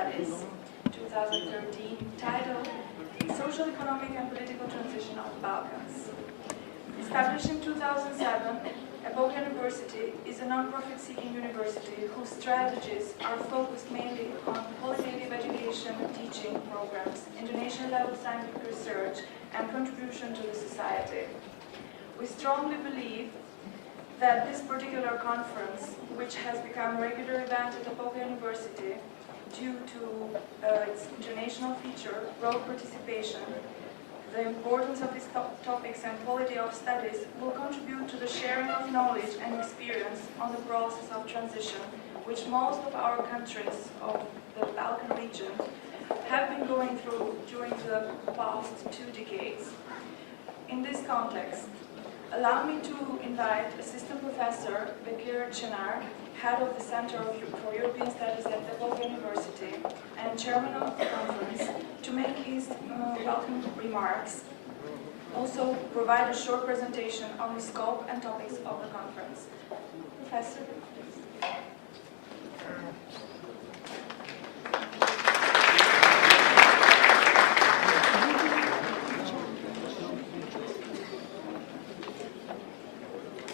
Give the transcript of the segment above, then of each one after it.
Studies 2013, titled Social, Economic and Political Transition of the Balkans. Established in 2007, Assoc University is a non-profit seeking university whose strategies are focused mainly on qualitative education and teaching programs, international level scientific research, and contribution to the society. We strongly believe that this particular conference, which has become a regular event at Assoc University due to its international feature, broad participation, the importance of these topics and quality of studies, will contribute to the sharing of knowledge and experience on the process of transition, which most of our countries of the Balkan region have been going through during the past 2 decades. In this context, allow me to invite Assistant Professor Bekir ÇINAR, Head of the Center for European Studies at Assoc University and Chairman of the conference, to make his welcome remarks. Also provide a short presentation on the scope and topics of the conference. Professor, please.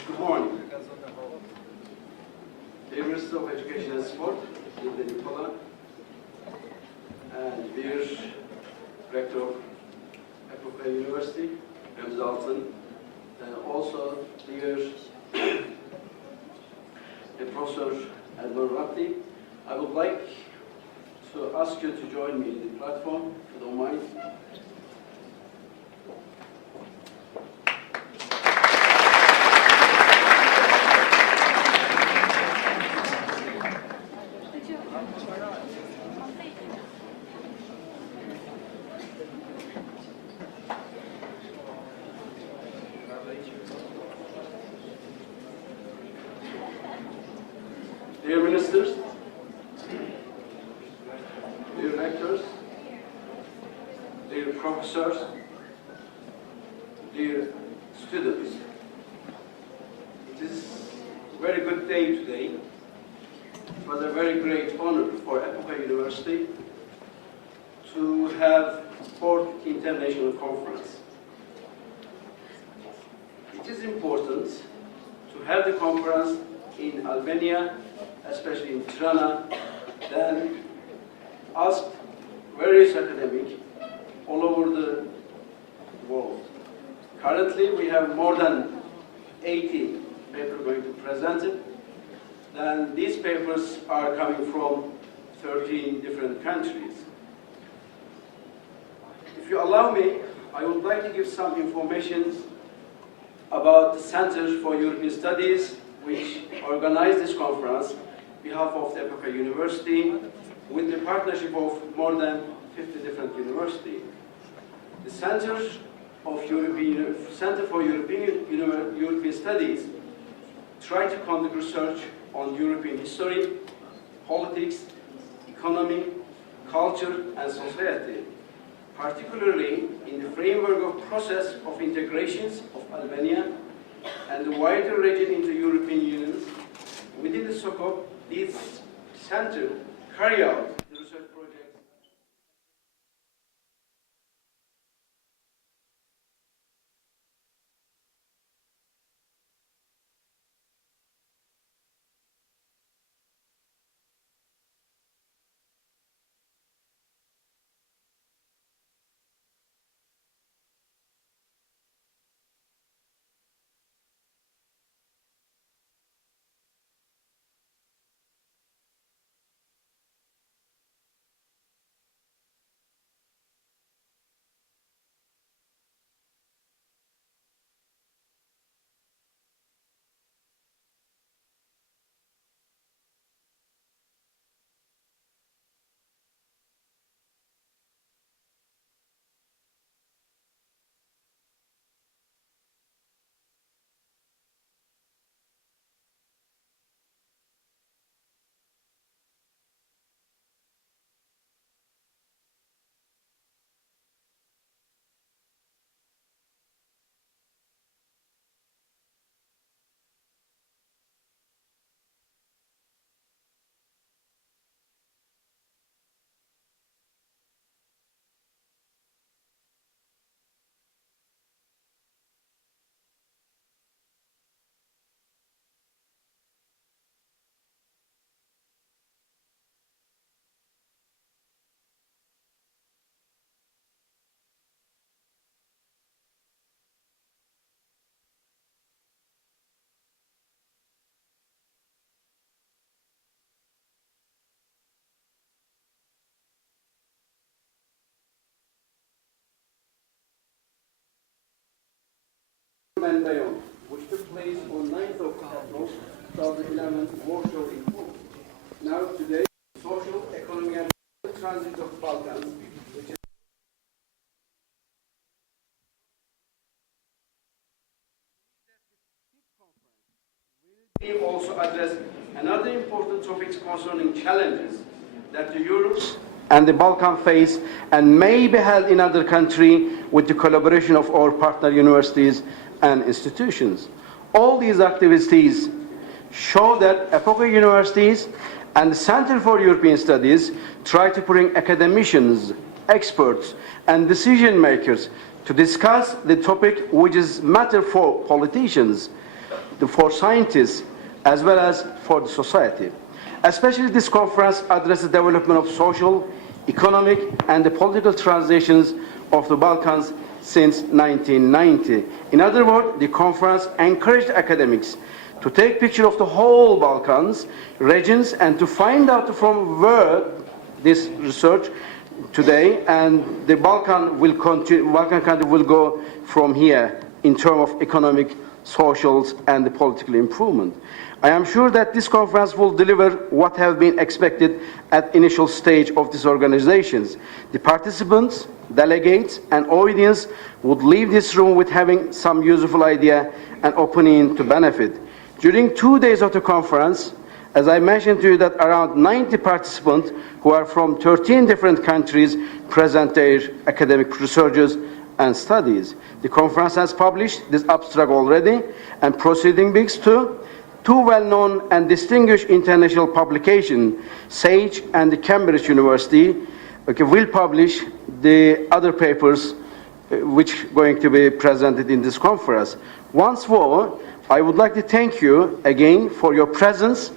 Good morning. Dear Minister of Education and Sport, Linda Nicola, and dear Rector of Assoc University, Remzi Altın, and also dear Professor Edward Rapti, I would like to ask you to join me in the platform, if you don't mind. Dear Ministers, dear Rectors, dear Professors, dear students, it is a very good day today. It was a very great honor for Assoc University to have 4th International Conference. It is important to have the conference in Albania, especially in Tirana, then asked various academics all over the world. Currently, we have more than 80 papers going to present it. Then these papers are coming from 13 different countries. If you allow me, I would like to give some information about the Center for European Studies, which organized this conference on behalf of the Assoc University with the partnership of more than 50 different universities. The Center for European Studies try to conduct research on European history, politics, economy, culture, and society, particularly in the framework of process of integrations of Albania and the wider region into European Union. Within the scope, this center carry out and beyond, which took place on 9th of April 2011 Warsaw in Poland. Now today, social, economic and transit of the Balkans, which is we also address another important topics concerning challenges that the Europe and the Balkan face and may be held in other country with the collaboration of our partner universities and institutions. All these activities show that Epoca universities and the Center for European Studies try to bring academicians, experts, and decision makers to discuss the topic which is matter for politicians, for scientists, as well as for the society. Especially this conference addresses the development of social, economic, and the political transitions of the Balkans since 1990. In other words, the conference encouraged academics to take picture of the whole Balkans regions and to find out from where this research today and the Balkan country will go from here in terms of economic, social, and the political improvement. I am sure that this conference will deliver what have been expected at initial stage of these organizations. The participants, delegates, and audience would leave this room with having some useful idea and opinion to benefit. During 2 days of the conference, as I mentioned to you that around 90 participants who are from 13 different countries present their academic researches and studies. The conference has published this abstract already and proceeding weeks too. Two well-known and distinguished international publications, SAGE and the Cambridge University, will publish the other papers which are going to be presented in this conference. Once more, I would like to thank you again for your presence,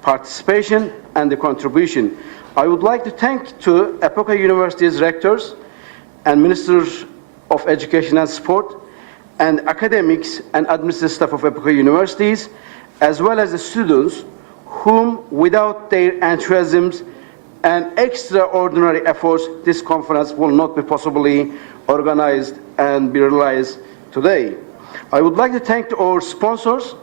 participation, and the contribution. I would like to thank to Epoca University's rectors and ministers of education and sport, and academics and administrative staff of Epoca Universities, as well as the students whom, without their enthusiasm and extraordinary efforts, this conference will not be possibly organized and be realized today. I would like to thank our sponsors.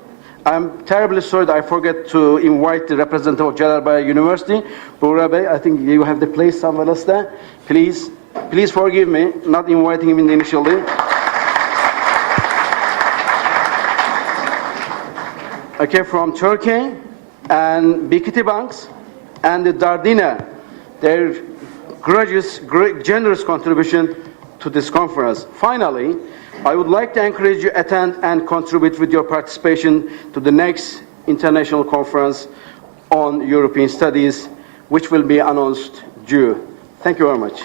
I'm terribly sorry that I forgot to invite the representative of Jalarbaya University. Buğra Bey, I think you have the place somewhere else there. Please forgive me not inviting him initially. Okay, from Turkey and Bekir Banks and the Dardina, their generous contribution to this conference. Finally, I would like to encourage you to attend and contribute with your participation to the next international conference on European studies, which will be announced due. Thank you very much.